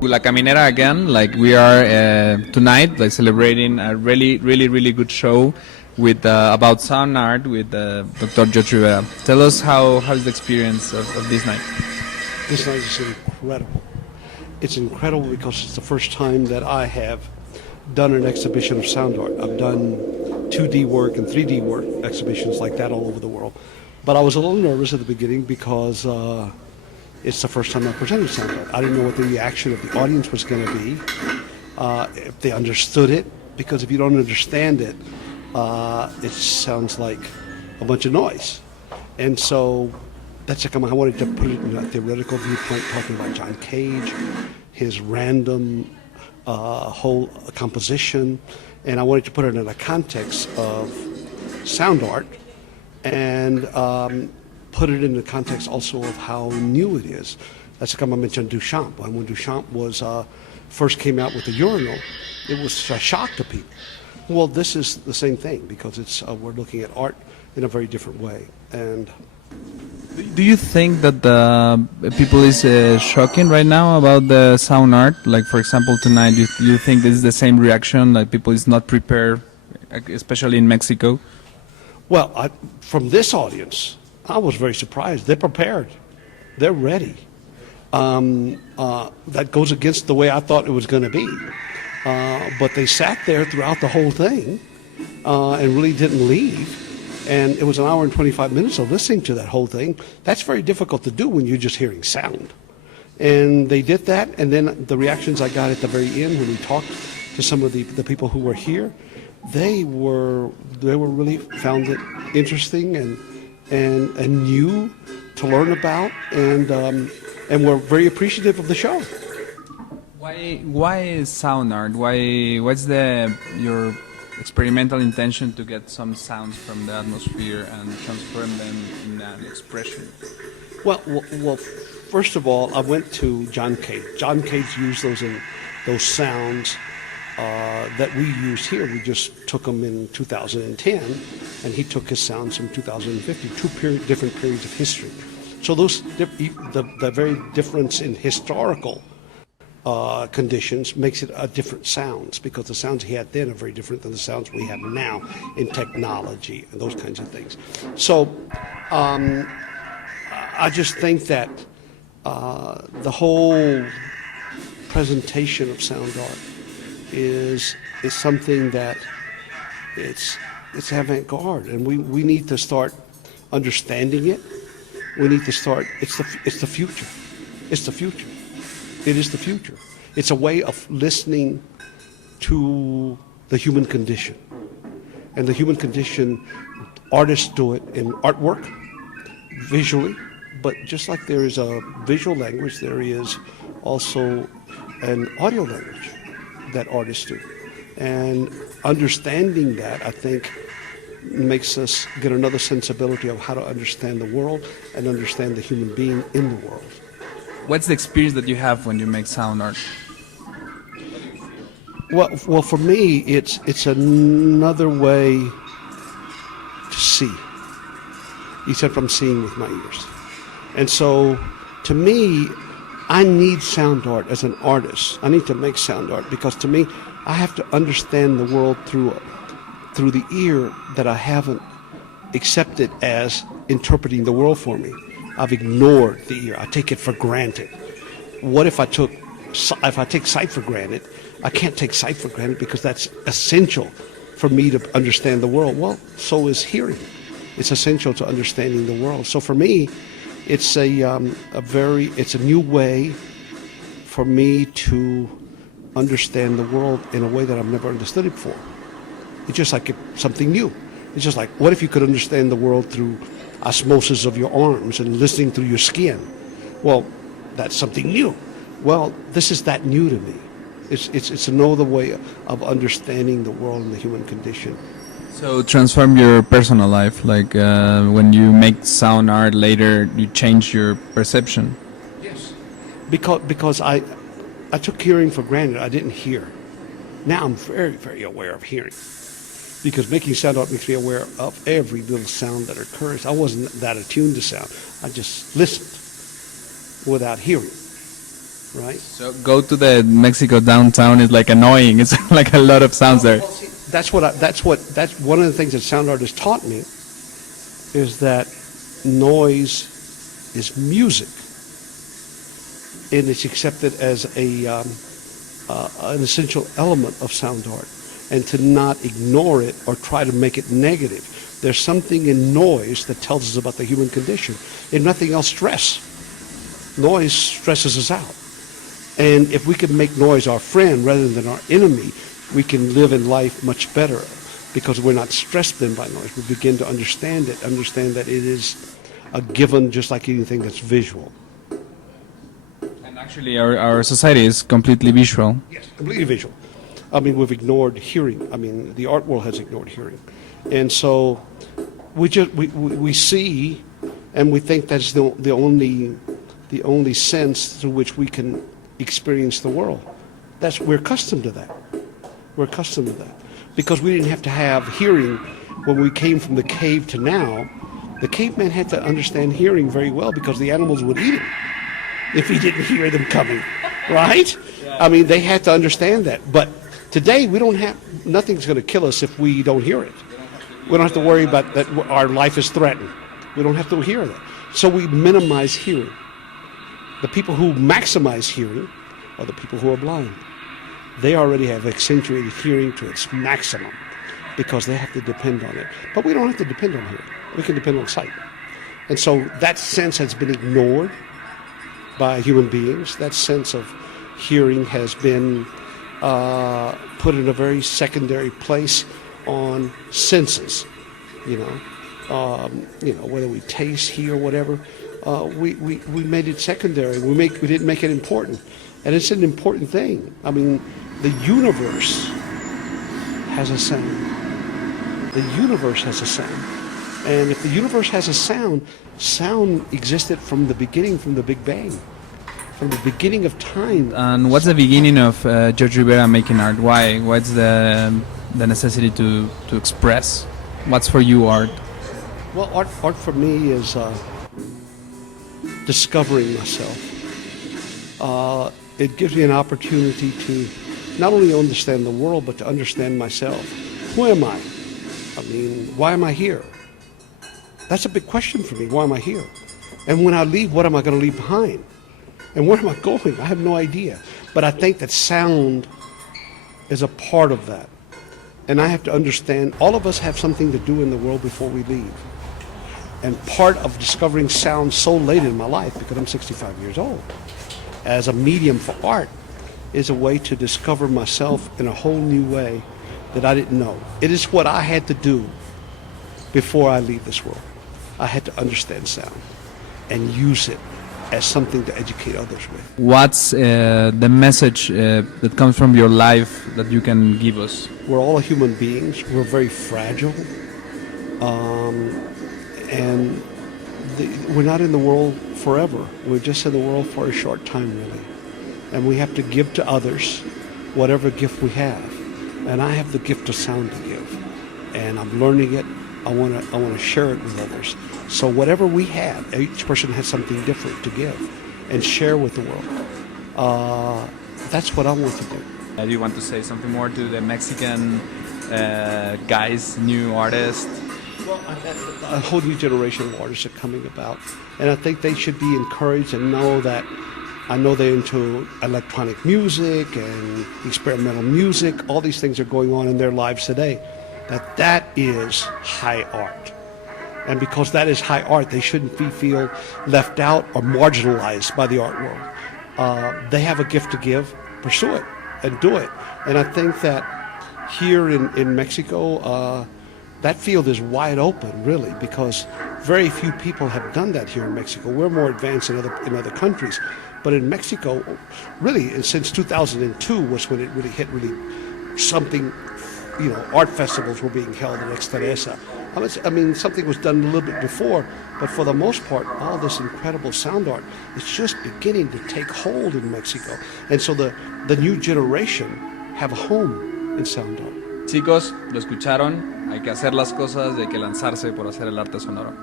La Caminera again, like we are tonight, like celebrating a really good show with about sound art with Dr. George Rivera. Tell us how's the experience of this night? This night is incredible. It's incredible because it's the first time that I have done an exhibition of sound art. I've done 2D work and 3D work exhibitions like that all over the world. But I was a little nervous at the beginning because it's the first time I presented sound art. I didn't know what the reaction of the audience was going to be, if they understood it, because if you don't understand it, it sounds like a bunch of noise. And so that's like I wanted to put it in a theoretical viewpoint, talking about John Cage, his random whole composition, and I wanted to put it in a context of sound art, and put it in the context also of how new it is. That's like I mentioned Duchamp. When Duchamp was first came out with the urinal, it was a shock to people. Well, this is the same thing because it's we're looking at art in a very different way. And do you think that the people is shocking right now about the sound art? Like, for example, tonight, you think this is the same reaction? Like, people is not prepared, especially in Mexico? Well, from this audience, I was very surprised. They're prepared. They're ready. That goes against the way I thought it was going to be. But they sat there throughout the whole thing and really didn't leave. And it was an hour and 25 minutes of listening to that whole thing. That's very difficult to do when you're just hearing sound. And they did that, and then the reactions I got at the very end when we talked to some of the people who were here, they really found it interesting and new to learn about, and were very appreciative of the show. Why is sound art? What's your experimental intention to get some sounds from the atmosphere and transform them in an expression? Well, first of all, I went to John Cage. John Cage used those sounds that we use here. We just took them in 2010, and he took his sounds from 2050, different periods of history. So the very difference in historical conditions makes it a different sounds, because the sounds he had then are very different than the sounds we have now in technology and those kinds of things. So I just think that the whole presentation of sound art is something that it's avant-garde, and we need to start understanding it. We need to start. It's the future. It's the future. It is the future. It's a way of listening to the human condition. And the human condition, artists do it in artwork, visually, but just like there is a visual language, there is also an audio language that artists do. And understanding that, I think, makes us get another sensibility of how to understand the world and understand the human being in the world. What's the experience that you have when you make sound art? Well, for me, it's another way to see, except I'm seeing with my ears. And so, to me, I need sound art as an artist. I need to make sound art because, to me, I have to understand the world through the ear that I haven't accepted as interpreting the world for me. I've ignored the ear. I take it for granted. What if I take sight for granted? I can't take sight for granted because that's essential for me to understand the world. Well, so is hearing. It's essential to understanding the world. So for me, it's a new way for me to understand the world in a way that I've never understood it before. It's just like something new. It's just like, what if you could understand the world through osmosis of your arms and listening through your skin? Well, that's something new. Well, this is that new to me. It's another way of understanding the world and the human condition. So transform your personal life, like when you make sound art later, you change your perception. Yes, because I took hearing for granted. I didn't hear. Now I'm very, very aware of hearing, because making sound art makes me aware of every little sound that occurs. I wasn't that attuned to sound. I just listened without hearing. right? So go to the Mexico downtown is like annoying. It's like a lot of sounds there. That's one of the things that sound art has taught me is that noise is music, and it's accepted as an essential element of sound art, and to not ignore it or try to make it negative. There's something in noise that tells us about the human condition. If nothing else, stress. Noise stresses us out. And if we can make noise our friend rather than our enemy, we can live in life much better because we're not stressed then by noise. We begin to understand that it is a given just like anything that's visual. And actually, our society is completely visual. Yes, completely visual. I mean, we've ignored hearing. I mean, the art world has ignored hearing. And so we see and we think that's the only sense through which we can experience the world. We're accustomed to that. We're accustomed to that. Because we didn't have to have hearing when we came from the cave to now. The caveman had to understand hearing very well because the animals would eat him if he didn't hear them coming, right? Yeah. I mean, they had to understand that. But today, nothing's going to kill us if we don't hear it. We don't have to worry about that our life is threatened. We don't have to hear that. So we minimize hearing. The people who maximize hearing are the people who are blind. They already have accentuated hearing to its maximum because they have to depend on it. But we don't have to depend on hearing. We can depend on sight. And so that sense has been ignored by human beings. That sense of hearing has been put in a very secondary place on senses, whether we taste, hear, whatever. We made it secondary. We didn't make it important. And it's an important thing. I mean, the universe has a sound. The universe has a sound. And if the universe has a sound existed from the beginning, from the Big Bang, from the beginning of time. And what's the beginning of George Rivera making art? Why? What's the necessity to express? What's for you art? Well, art for me is discovering myself. It gives me an opportunity to not only understand the world, but to understand myself. Who am I? I mean, why am I here? That's a big question for me. Why am I here? And when I leave, what am I going to leave behind? And where am I going? I have no idea. But I think that sound is a part of that. And I have to understand, all of us have something to do in the world before we leave. And part of discovering sound so late in my life, because I'm 65 years old, as a medium for art, is a way to discover myself in a whole new way that I didn't know. It is what I had to do before I leave this world. I had to understand sound and use it as something to educate others with. What's the message that comes from your life that you can give us? We're all human beings. We're very fragile. And we're not in the world forever. We're just in the world for a short time, really. And we have to give to others whatever gift we have. And I have the gift of sound to give. And I'm learning it. I want to share it with others. So whatever we have, each person has something different to give and share with the world. That's what I want to do. Do you want to say something more to the Mexican guys, new artists? Well, a whole new generation of artists are coming about. And I think they should be encouraged and know that I know they're into electronic music and experimental music. All these things are going on in their lives today. That is high art. And because that is high art, they shouldn't feel left out or marginalized by the art world. They have a gift to give, pursue it and do it. And I think that here in Mexico, that field is wide open, really, because very few people have done that here in Mexico. We're more advanced in other countries. But in Mexico, really, since 2002 was when it really hit something. Art festivals were being held in Exteresa. I mean, something was done a little bit before, but for the most part, all this incredible sound art is just beginning to take hold in Mexico. And so the new generation have a home in sound art. Chicos, lo escucharon, hay que hacer las cosas, hay que lanzarse por hacer el arte sonoro.